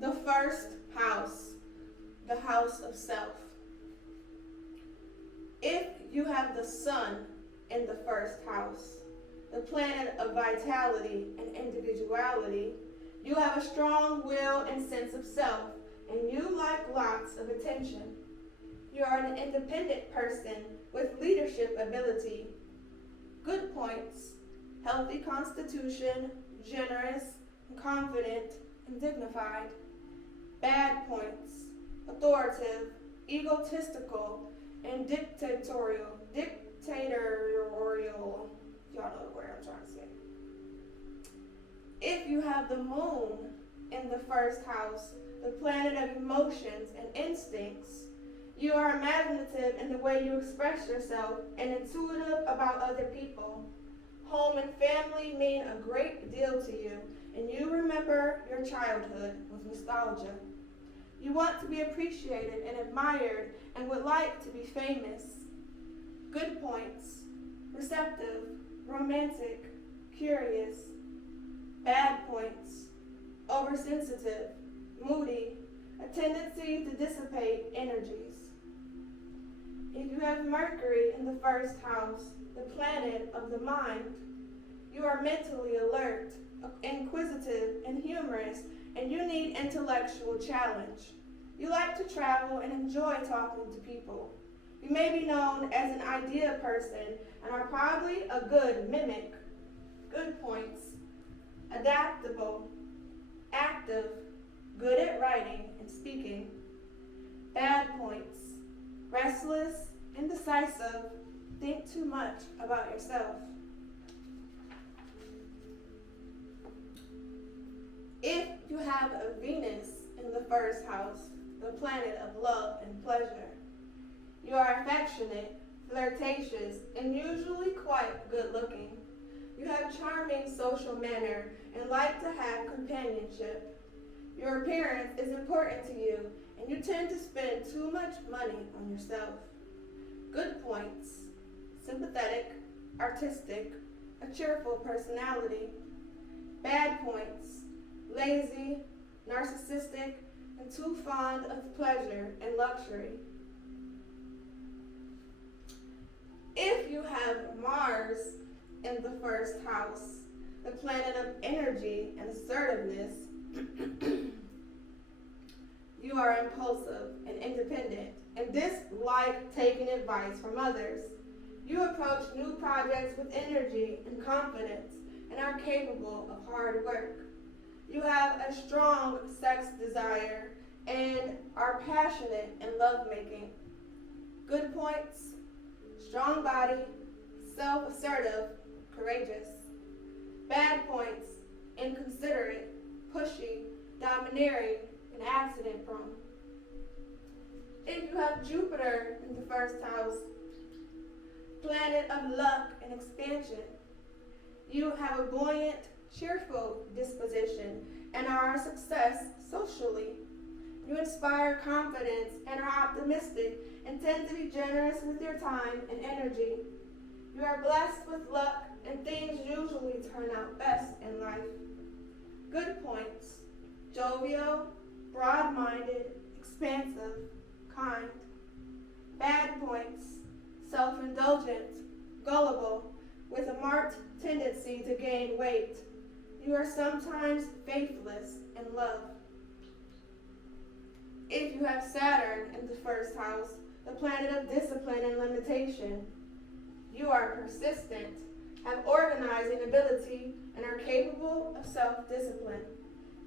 The first house, the house of self. If you have the sun in the first house, the planet of vitality and individuality, you have a strong will and sense of self, and you like lots of attention. You are an independent person with leadership ability. Good points: healthy constitution, generous, confident, and dignified. Bad points: authoritative, egotistical, and dictatorial. Y'all know the word I'm trying to say. If you have the moon in the first house, the planet of emotions and instincts, you are imaginative in the way you express yourself and intuitive about other people. Home and family mean a great deal to you, and you remember your childhood with nostalgia. You want to be appreciated and admired and would like to be famous. Good points: receptive, romantic, curious. Bad points: oversensitive, moody, a tendency to dissipate energies. If you have Mercury in the first house, the planet of the mind, you are mentally alert, inquisitive, and humorous, and you need intellectual challenge. You like to travel and enjoy talking to people. You may be known as an idea person and are probably a good mimic. Good points: adaptable, active, good at writing and speaking. Bad points: restless, indecisive, think too much about yourself. If you have a Venus in the first house, the planet of love and pleasure, you are affectionate, flirtatious, and usually quite good looking. You have charming social manner and like to have companionship. Your appearance is important to you, and you tend to spend too much money on yourself. Good points: sympathetic, artistic, a cheerful personality. Bad points: lazy, narcissistic, and too fond of pleasure and luxury. If you have Mars in the first house, the planet of energy and assertiveness, you are impulsive and independent and dislike taking advice from others. You approach new projects with energy and confidence and are capable of hard work. You have a strong sex desire and are passionate in lovemaking. Good points: strong body, self-assertive, courageous. Bad points: inconsiderate, pushy, domineering, and accident-prone. If you have Jupiter in the first house, planet of luck and expansion, you have a buoyant, cheerful disposition and are a success socially. You inspire confidence and are optimistic and tend to be generous with your time and energy. You are blessed with luck and things usually turn out best in life. Good points: jovial, broad-minded, expansive, kind. Bad points: self-indulgent, gullible, with a marked tendency to gain weight. You are sometimes faithless in love. If you have Saturn in the first house, the planet of discipline and limitation, you are persistent, have organizing ability, and are capable of self-discipline.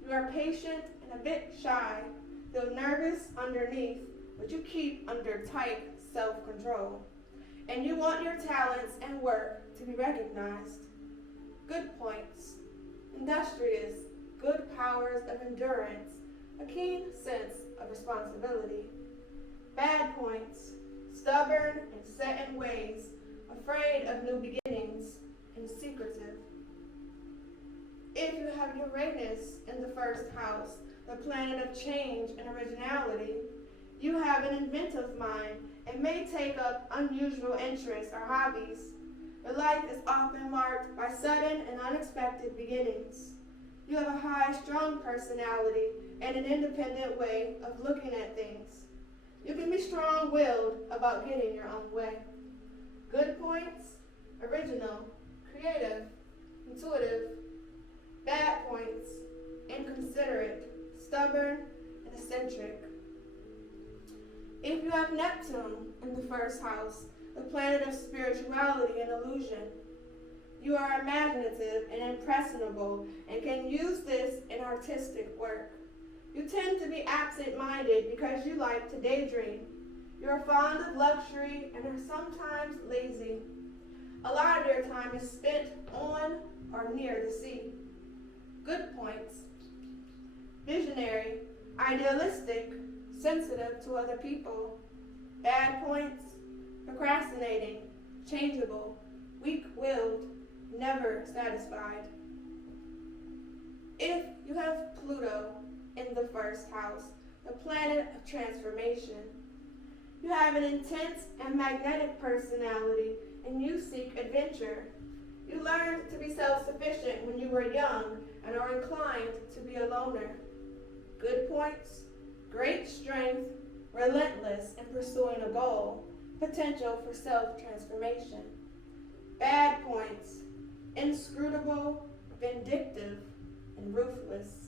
You are patient and a bit shy, feel nervous underneath, but you keep under tight self-control. And you want your talents and work to be recognized. Good points: industrious, good powers of endurance, a keen sense of responsibility. Bad points: stubborn and set in ways, afraid of new beginnings, and secretive. If you have Uranus in the first house, the planet of change and originality, you have an inventive mind and may take up unusual interests or hobbies. Your life is often marked by sudden and unexpected beginnings. You have a high, strong personality and an independent way of looking at things. You can be strong-willed about getting your own way. Good points: original, creative, intuitive. Bad points: inconsiderate, stubborn, and eccentric. If you have Neptune in the first house, the planet of spirituality and illusion, you are imaginative and impressionable and can use this in artistic work. You tend to be absent-minded because you like to daydream. You are fond of luxury and are sometimes lazy. A lot of your time is spent on or near the sea. Good points: visionary, idealistic, sensitive to other people. Bad points: procrastinating, changeable, weak-willed, never satisfied. If you have Pluto in the first house, the planet of transformation, you have an intense and magnetic personality and you seek adventure. You learned to be self-sufficient when you were young and are inclined to be a loner. Good points: great strength, relentless in pursuing a goal, potential for self-transformation. Bad points: inscrutable, vindictive, and ruthless.